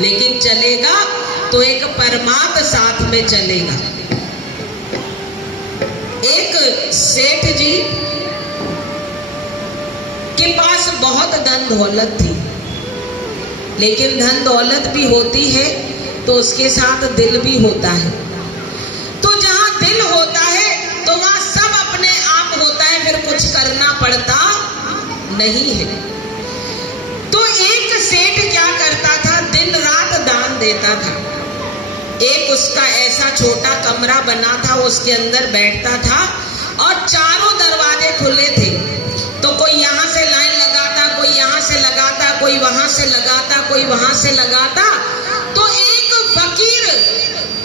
लेकिन चलेगा तो एक परमात्मा साथ में चलेगा। एक सेठ जी के पास बहुत धन दौलत थी, लेकिन धन दौलत भी होती है तो उसके साथ दिल भी होता है। तो जहां दिल होता है तो वहां सब अपने आप होता है, फिर कुछ करना पड़ता नहीं है। तो एक सेठ क्या करता था, दिन रात दान देता था। एक उसका ऐसा छोटा कमरा बना था, उसके अंदर बैठता था और चारों दरवाजे खुले थे। तो कोई यहाँ से लाइन लगाता, कोई यहाँ से लगाता, कोई वहां से लगाता, कोई वहां से लगाता। तो एक फकीर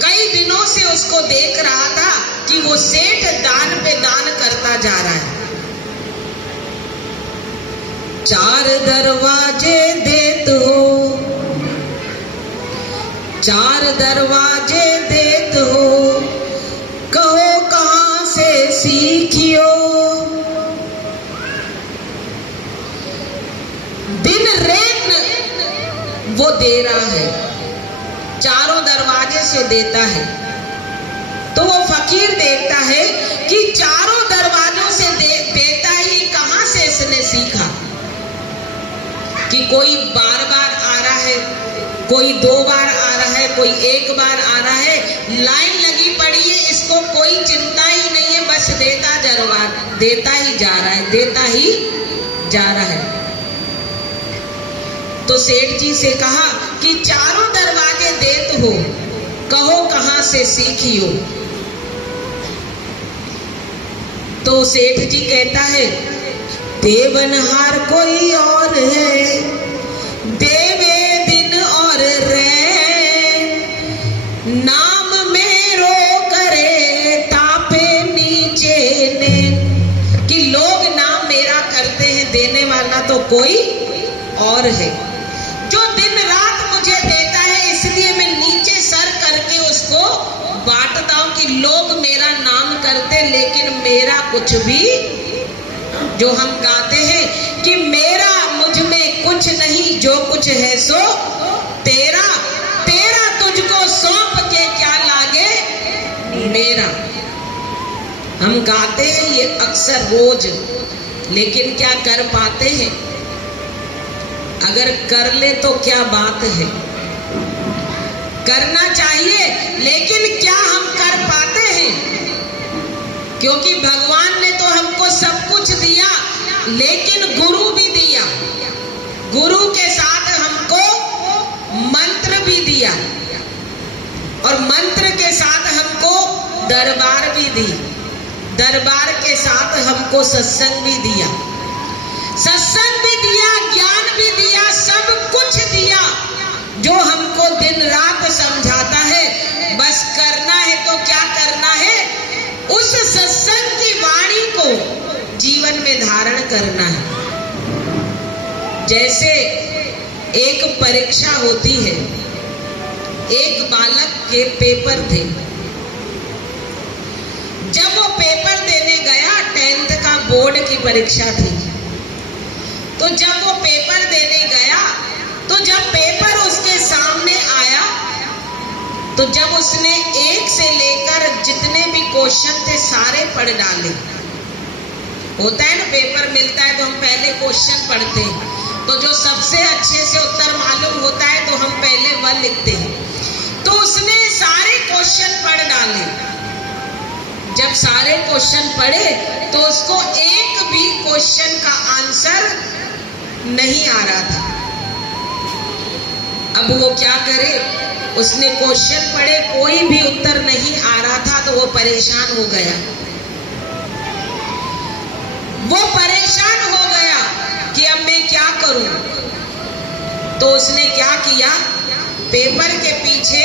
कई दिनों से उसको देख रहा था कि वो सेठ दान पे दान करता जा रहा है। चार दरवाजे देत हो, चार दरवाजे देत हो, कहो कहां से सीखियो। दिन रेत वो दे रहा है, चारों दरवाजे से देता है। तो वो फकीर देखता है कि चारों दरवाजों से देता ही, कहां से इसने सीखा कि कोई बार बार आ रहा है, कोई 2 बार आ रहा है, कोई 1 बार आ रहा है, लाइन लगी पड़ी है, इसको कोई चिंता ही नहीं है, बस देता ही जा रहा है, देता ही जा रहा है। तो सेठ जी से कहा कि चारों दरवाजे देत हो, कहो कहां से सीखियो। तो सेठ जी कहता है, देवनहार कोई और है, देवे दिन और रे, नाम मेरो करे तापे नीचे ने। कि लोग नाम मेरा करते हैं, देने वाला तो कोई और है, जो दिन रात मुझे देता है, इसलिए मैं नीचे सर करके उसको बांटता हूं कि लोग मेरा नाम करते, लेकिन मेरा कुछ भी, जो हम गाते हैं कि मेरा मुझ में कुछ नहीं, जो कुछ है सो तेरा, तेरा तुझको सौंप के क्या लागे मेरा। हम गाते हैं ये अक्सर रोज, लेकिन क्या कर पाते हैं? अगर कर ले तो क्या बात है, करना चाहिए, लेकिन क्या हम कर पाते हैं? क्योंकि भगवान ने तो हमको सब कुछ दिया, लेकिन गुरु भी दिया, गुरु के साथ हमको मंत्र भी दिया, और मंत्र के साथ हमको दरबार भी दी, दरबार के साथ हमको सत्संग भी दिया, सत्संग भी दिया, ज्ञान भी दिया, सब कुछ दिया, जो हमको दिन रात समझाता है। बस करना है तो क्या करना है? उस सत्संग की वाणी को जीवन में धारण करना है। जैसे एक परीक्षा होती है, एक बालक के पेपर थे। जब वो पेपर देने गया, 10th का बोर्ड की परीक्षा थी, तो जब वो पेपर देने गया, तो जब पेपर उसके सामने आया, तो जब उसने 1 से लेकर जितने भी क्वेश्चन थे सारे पढ़ डाले। होता है ना, पेपर मिलता है तो हम पहले क्वेश्चन पढ़ते हैं, तो जो सबसे अच्छे से उत्तर मालूम होता है तो हम पहले वह लिखते हैं। तो उसने सारे क्वेश्चन पढ़ डाले। जब सारे क्वेश्चन पढ़े तो उसको एक भी क्वेश्चन का आंसर नहीं आ रहा था। अब वो क्या करे? उसने क्वेश्चन पढ़े, कोई भी उत्तर नहीं आ रहा था, तो वो परेशान हो गया। वो परेशान हो गया कि अब मैं क्या करूं? तो उसने क्या किया? पेपर के पीछे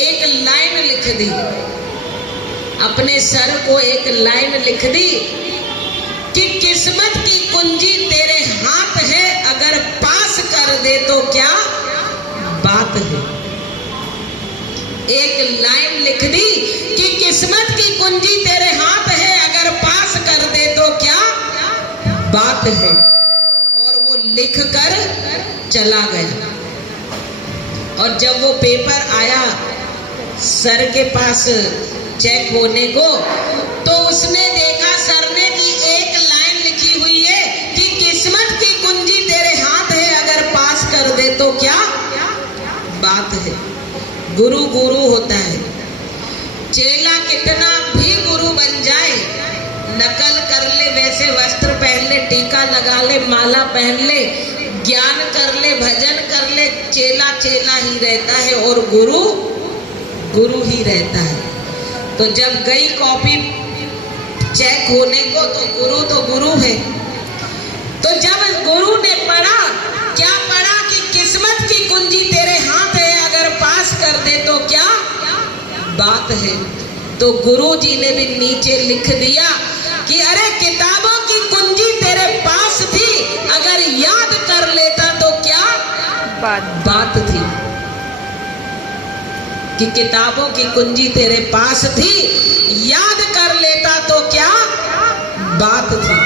एक लाइन लिख दी, अपने सर को एक लाइन लिख दी कि किस्मत की कुंजी तेरे हाथ है, अगर पास कर दे तो क्या बात है। एक लाइन लिख दी कि किस्मत की कुंजी तेरे हाथ है, अगर पास कर दे तो क्या बात है। और वो लिख कर चला गया। और जब वो पेपर आया सर के पास चेक होने को, तो उसने देखा सर ने कि एक लाइन लिखी हुई है कि किस्मत की कुंजी तेरे हाथ है, अगर पास कर दे तो क्या बात है। गुरु गुरु होता है। चेला कितना भी गुरु बन जाए, नकल कर ले, वैसे वस्त्र पहन ले, टीका लगा ले, माला पहन ले, ज्ञान कर ले, भजन कर ले, चेला चेला ही रहता है और गुरु गुरु ही रहता है। तो जब गई कॉपी चेक होने को, तो गुरु है। तो जब गुरु ने पढ़ा, क्या पढ़ा कि किस्मत की कुंजी तेरे हाथ है, अगर पास कर दे तो क्या बात है। तो गुरु जी ने भी नीचे लिख दिया कि अरे किताबों की कुंजी तेरे पास थी, अगर याद कर लेता तो क्या बात थी। कि किताबों की कुंजी तेरे पास थी, याद कर लेता तो क्या बात थी।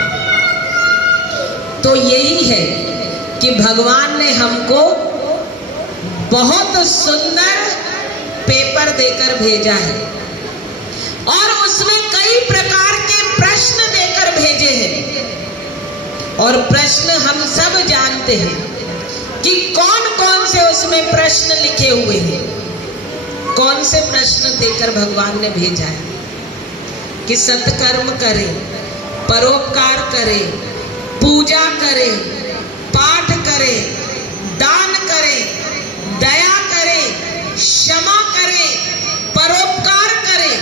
तो यही है कि भगवान ने हमको बहुत सुंदर पेपर देकर भेजा है और उसमें कई प्रकार के प्रश्न देकर भेजे हैं। और प्रश्न हम सब जानते हैं कि कौन कौन से उसमें प्रश्न लिखे हुए हैं। कौन से प्रश्न देकर भगवान ने भेजा है कि सत्कर्म करें, परोपकार करें, पूजा करें, पाठ करें, दान करें, दया करें, क्षमा करें, परोपकार करें।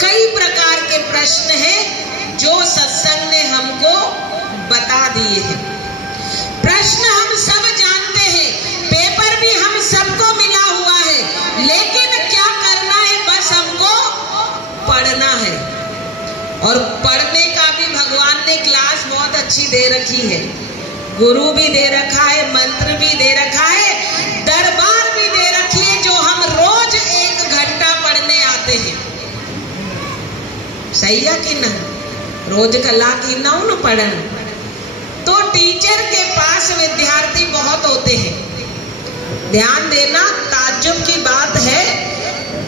कई प्रकार के प्रश्न हैं जो सत्संग ने हमको बता दिए हैं। प्रश्न हम सब जानते हैं, पेपर भी हम सबको मिला हुआ है, लेकिन क्या करना है, बस हमको पढ़ना है। और पढ़ने का भी भगवान ने क्लास बहुत अच्छी दे रखी है। गुरु भी दे रखा है, मंत्र भी दे रखा है, दरबार भी दे रखी है, जो हम रोज 1 घंटा पढ़ने आते हैं। सही है कि ना? रोज कलाक ही ना न पढ़न। तो टीचर के पास विद्यार्थी बहुत होते हैं। ध्यान देना, ताज्जुब की बात है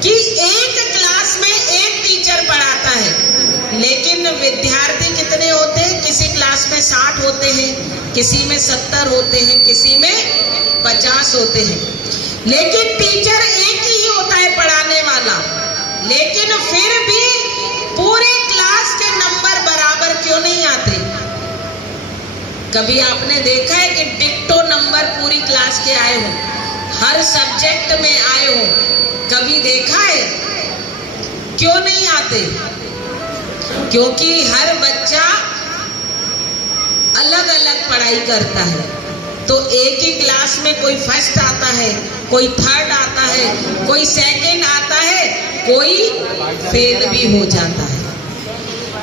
कि एक क्लास में एक टीचर पढ़ाता है, लेकिन विद्यार्थी कितने होते हैं? किसी क्लास में 60 होते हैं, किसी में 70 होते हैं, किसी में 50 होते हैं। लेकिन टीचर एक ही होता है पढ़ाने वाला, लेकिन फिर भी पूरे क्लास के नंबर बराबर क्यों नहीं आते? कभी आपने देखा है कि डिक्टो नंबर पूरी क्लास के आए हो, हर सब्जेक्ट में आए हो? कभी देखा है? क्यों नहीं आते? क्योंकि हर बच्चा अलग अलग पढ़ाई करता है। तो एक ही क्लास में कोई फर्स्ट आता है, कोई थर्ड आता है, कोई सेकंड आता है, कोई फेल भी हो जाता है।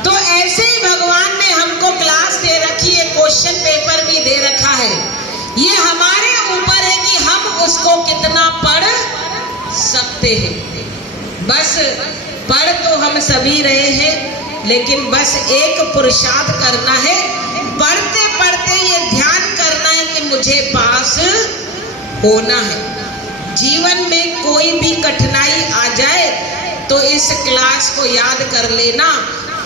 तो ऐसे ही भगवान ने हमको क्लास दे रखी है, क्वेश्चन पेपर भी दे रखा है। ये हमारे ऊपर है कि हम उसको कितना पढ़ सकते हैं। बस पढ़ तो हम सभी रहे हैं, लेकिन बस एक पुरुषार्थ करना है, पढ़ते पढ़ते ये ध्यान करना है कि मुझे पास होना है। जीवन में कोई भी कठिनाई आ जाए तो इस क्लास को याद कर लेना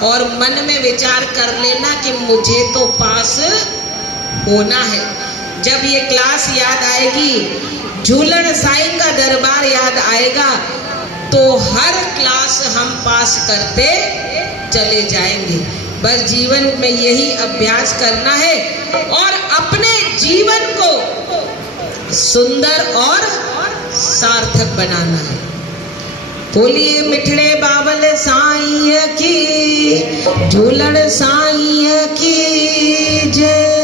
और मन में विचार कर लेना कि मुझे तो पास होना है। जब ये क्लास याद आएगी, झूलन साईं का दरबार याद आएगा, तो हर क्लास हम पास करते चले जाएंगे। बस जीवन में यही अभ्यास करना है और अपने जीवन को सुंदर और सार्थक बनाना है। बोलिए मिठड़े बाबल साईं की, झूलन साईं की जय।